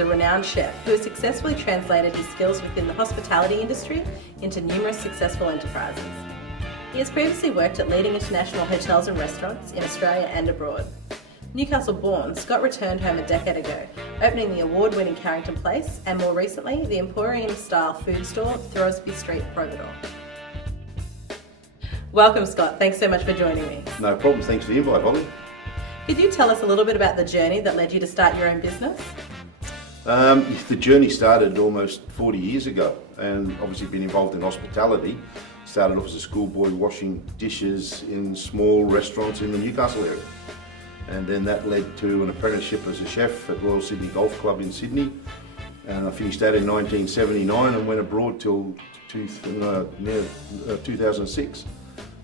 is a renowned chef who has successfully translated his skills within the hospitality industry into numerous successful enterprises. He has previously worked at leading international hotels and restaurants in Australia and abroad. Newcastle-born, Scott returned home a decade ago, opening the award-winning Carrington Place and more recently the Emporium-style food store Throsby Street, Providore. Welcome, Scott. Thanks so much for joining me. No problem. Thanks for the invite, Holly. Could you tell us a little bit about the journey that led you to start your own business? The journey started almost 40 years ago, and obviously been involved in hospitality. Started off as a schoolboy washing dishes in small restaurants in the Newcastle area. And then that led to an apprenticeship as a chef at Royal Sydney Golf Club in Sydney. And I finished that in 1979 and went abroad till 2006.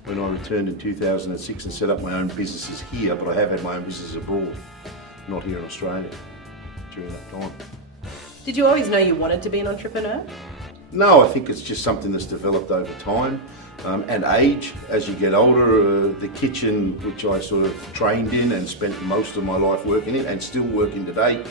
When I returned in 2006 and set up my own businesses here, but I have had my own business abroad, not here in Australia during that time. Did you always know you wanted to be an entrepreneur? No, I think it's just something that's developed over time and age. As you get older, the kitchen, which I sort of trained in and spent most of my life working in and still working today,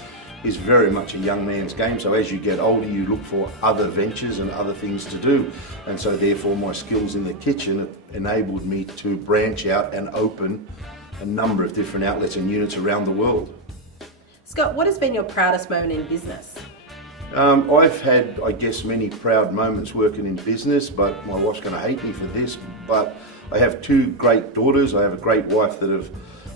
is very much a young man's game. So as you get older, you look for other ventures and other things to do. And so therefore my skills in the kitchen enabled me to branch out and open a number of different outlets and units around the world. Scott, what has been your proudest moment in business? I've had, I guess, many proud moments working in business, but my wife's going to hate me for this, but I have two great daughters. I have a great wife that have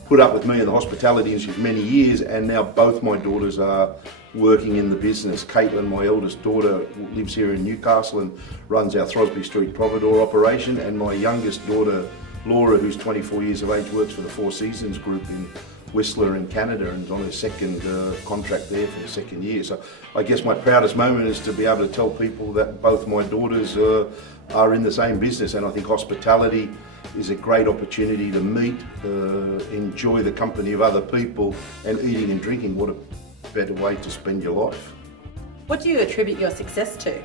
put up with me in the hospitality industry for many years, and now both my daughters are working in the business. Caitlin, my eldest daughter, lives here in Newcastle and runs our Throsby Street Providore operation, and my youngest daughter, Laura, who's 24 years of age, works for the Four Seasons Group in Whistler in Canada and is on her second contract there for the second year. So I guess my proudest moment is to be able to tell people that both my daughters are in the same business, and I think hospitality is a great opportunity to meet, enjoy the company of other people, and eating and drinking. What a better way to spend your life. What do you attribute your success to?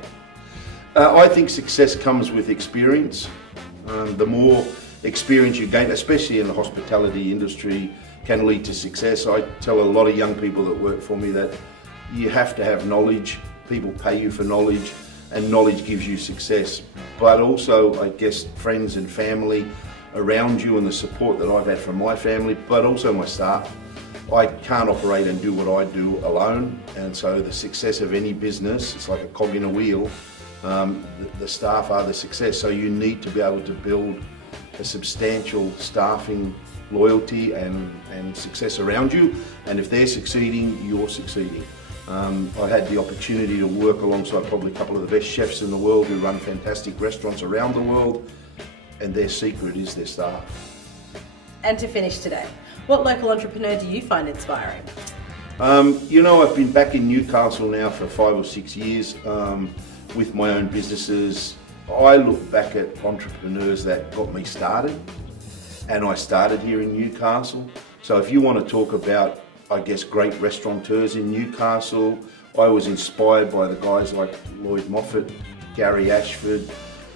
I think success comes with experience. The more experience you gain, especially in the hospitality industry, can lead to success. I tell a lot of young people that work for me that you have to have knowledge. People pay you for knowledge, and knowledge gives you success. But also, I guess, friends and family around you and the support that I've had from my family, but also my staff. I can't operate and do what I do alone, and so the success of any business, it's like a cog in a wheel. The staff are the success, so you need to be able to build a substantial staffing loyalty and success around you, and if they're succeeding, you're succeeding. I had the opportunity to work alongside probably a couple of the best chefs in the world who run fantastic restaurants around the world, and their secret is their staff. And to finish today, what local entrepreneur do you find inspiring? You know, I've been back in Newcastle now for 5 or 6 years with my own businesses. I look back at entrepreneurs that got me started, and I started here in Newcastle. So if you want to talk about, I guess, great restaurateurs in Newcastle, I was inspired by the guys like Lloyd Moffat, Gary Ashford,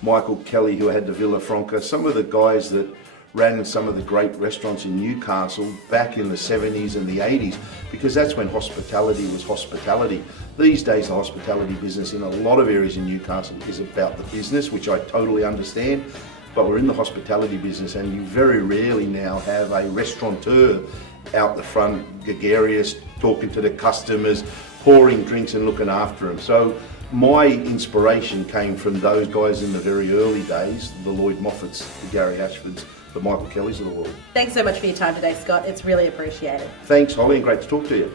Michael Kelly, who had the Villa Franca, some of the guys that ran some of the great restaurants in Newcastle back in the 70s and the 80s, because that's when hospitality was hospitality. These days the hospitality business in a lot of areas in Newcastle is about the business, which I totally understand, but we're in the hospitality business and you very rarely now have a restaurateur out the front, gregarious, talking to the customers, pouring drinks and looking after them. So my inspiration came from those guys in the very early days, the Lloyd Moffats, the Gary Ashfords, the Michael Kellys of the world. Thanks so much for your time today, Scott. It's really appreciated. Thanks, Holly, and great to talk to you.